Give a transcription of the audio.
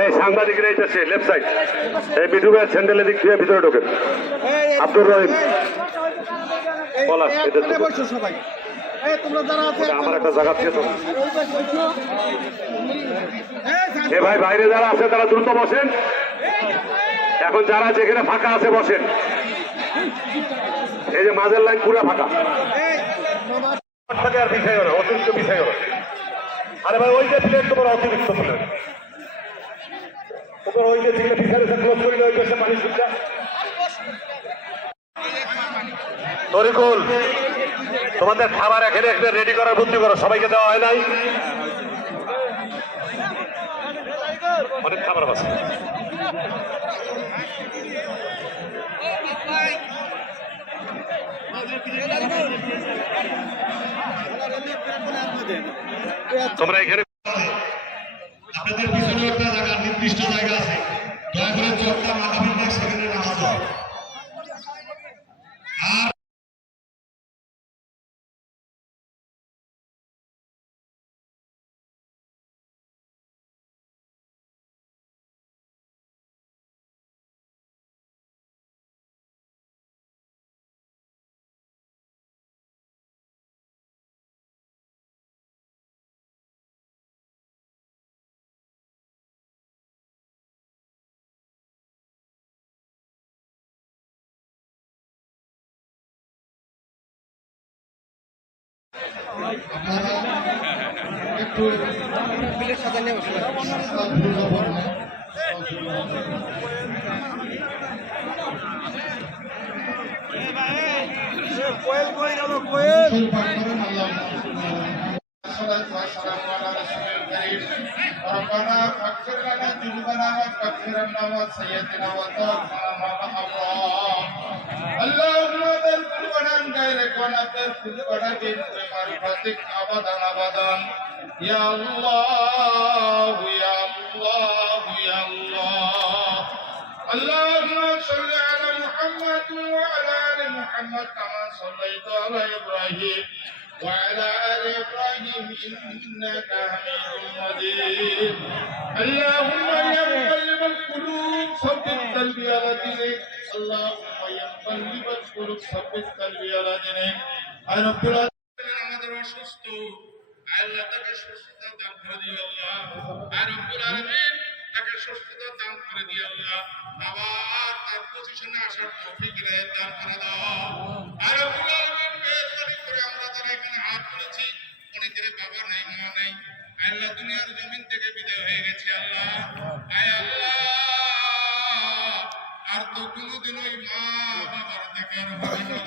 এই সাংবাদিকরা এইটাছে left side এই স্যান্ডেলের দিক দিয়ে ভিতরে ঢোকেন আব্দুর রহিম এটা সবাই আমার একটা জায়গা এ ভাই বাইরে যারা আছে তারা দ্রুত বসেন এখন যারা যেখানে ফাঁকা আছে বসেন এই যে মাঝের লাইন পুরা ফাঁকা অতিরিক্ত বিছাই না আরে ভাই, ওই যে প্লেট তোমার অতিরিক্ত প্লেট তোমার ওই যে বিছাই রয়েছে ক্লোজ করি ওই পাশে পানি সুবিধা তরিকুল, তোমাদের খাবার এখানে একটা রেডি করার বুদ্ধি করো, সবাইকে দেওয়া হয় নাই? অনেক খাবার আছে। তোমরা এখানে আপনাদের পিছনে একটা জায়গা নির্দিষ্ট জায়গা আছে। দয়া করে চোখটা আপনারা একটু ভুল খবর নেই। কোয়েল কই গেল কোয়েল রসুল পাক করেন আল্লাহ والصلاة والسلام على رسول الكريم ربنا فاغفر لنا ذنوبنا وكفر عنا وسيئاتنا وتوفنا مع الأبرار معرفتك أبدا أبدا يا الله يا الله يا الله اللهم صل على محمد وعلى آل محمد كما صليت على إبراهيم وعلى آل إبراهيم إنك حميد مجيد اللهم يا مقلب القلوب ثبت قلبي على دينك اللهم يا مقلب القلوب ثبت قلبي على دينك আমাদের অসুস্থ, আল্লাহ তাকে সুস্থতা দান করে দিও আল্লাহ। আর রব্বুল আলামিন তাকে সুস্থতা দান করে দিও আল্লাহ। আবার তার পজিশনে আসার তৌফিক দান করে দাও। আর রব্বুল আলামিন মেহেরবানি করে আমরা যারা এখানে হাত তুলেছি, অনেকের বাবা নাই, মা নাই। আল্লাহ দুনিয়ার জমিন থেকে বিদায় হয়ে গেছে আল্লাহ। আয় আল্লাহ, আর তো কোনোদিন ওই মা বাবার দেখার হবে না